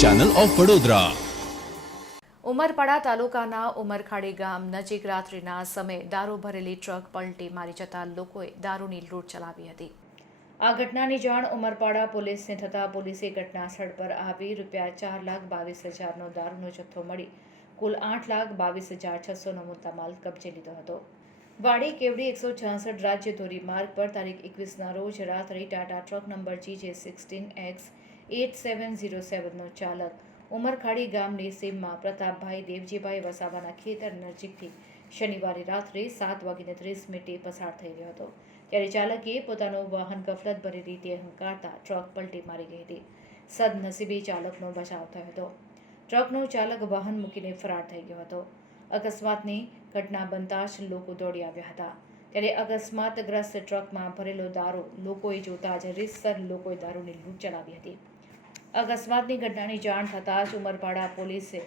Channel of Vadodara Umarpada તાલુકાના ઉમરખાડી ગામ નજીક રાત્રિના સમયે દારૂ ભરેલી ટ્રક પલટી મારી જતા લોકોએ દારૂની લૂંટ ચલાવી હતી. આ ઘટનાની જાણ ઉમરપાડા પોલીસને થતાં પોલીસે ઘટનાસ્થળ પર આવી રૂપિયા ચાર લાખ બાવીસ હજારનો દારૂનો જથ્થો મળી કુલ આઠ લાખ બાવીસ હજાર છસોનો મુદ્દામાલ કબજે લીધો હતો. વાડી કેવડી એકસો છાસઠ રાજ્ય ધોરીમાર્ગ પર તારીખ એકવીસના રોજ રાત્રે Tata truck number GJ sixteen X eight seven zero સેવનનો ચાલક. ઉમરખાડી ગામની સીમમાં પ્રતાપભાઈ દેવજીભાઈ વસાવાના ખેતર નજીકથી શનિવારે રાત્રે સાત વાગીને ત્રીસ મિનિટે પસાર થઈ રહ્યો હતો. ત્યારે ચાલકે પોતાનું વાહન ગફલતભરી રીતે હંકારતા ટ્રક પલટી મારી ગઈ હતી. સદનસીબે ચાલકનો બચાવ થયો હતો. ટ્રકનો ચાલક વાહન મૂકીને ફરાર થઈ ગયો હતો. અકસ્માતની ઘટના બનતા જ લોકો દોડી આવ્યા હતા. ત્યારે અકસ્માતગ્રસ્ત ટ્રકમાં ભરેલો દારૂ લોકોએ જોતા જ રીતસર લોકોએ દારૂની લૂંટ ચલાવી હતી. અકસ્માતની ઘટનાની જાણ થતાં જ ઉમરપાડા પોલીસે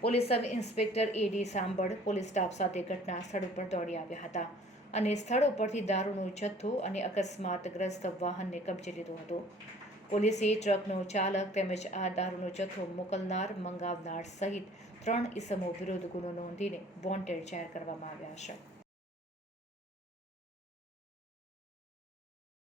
પોલીસ સબ ઇન્સ્પેક્ટર એડી સાંભળ પોલીસ સ્ટાફ સાથે ઘટના સ્થળ ઉપર દોડી આવ્યા હતા અને સ્થળ ઉપરથી દારૂનો જથ્થો અને અકસ્માતગ્રસ્ત વાહનને કબજે લીધો હતો. પોલીસે ટ્રકનો ચાલક તેમજ આ દારૂનો જથ્થો મોકલનાર, મંગાવનાર સહિત ત્રણ ઇસમો વિરુદ્ધ ગુનો નોંધીને વોન્ટેડ જાહેર કરવામાં આવ્યા છે.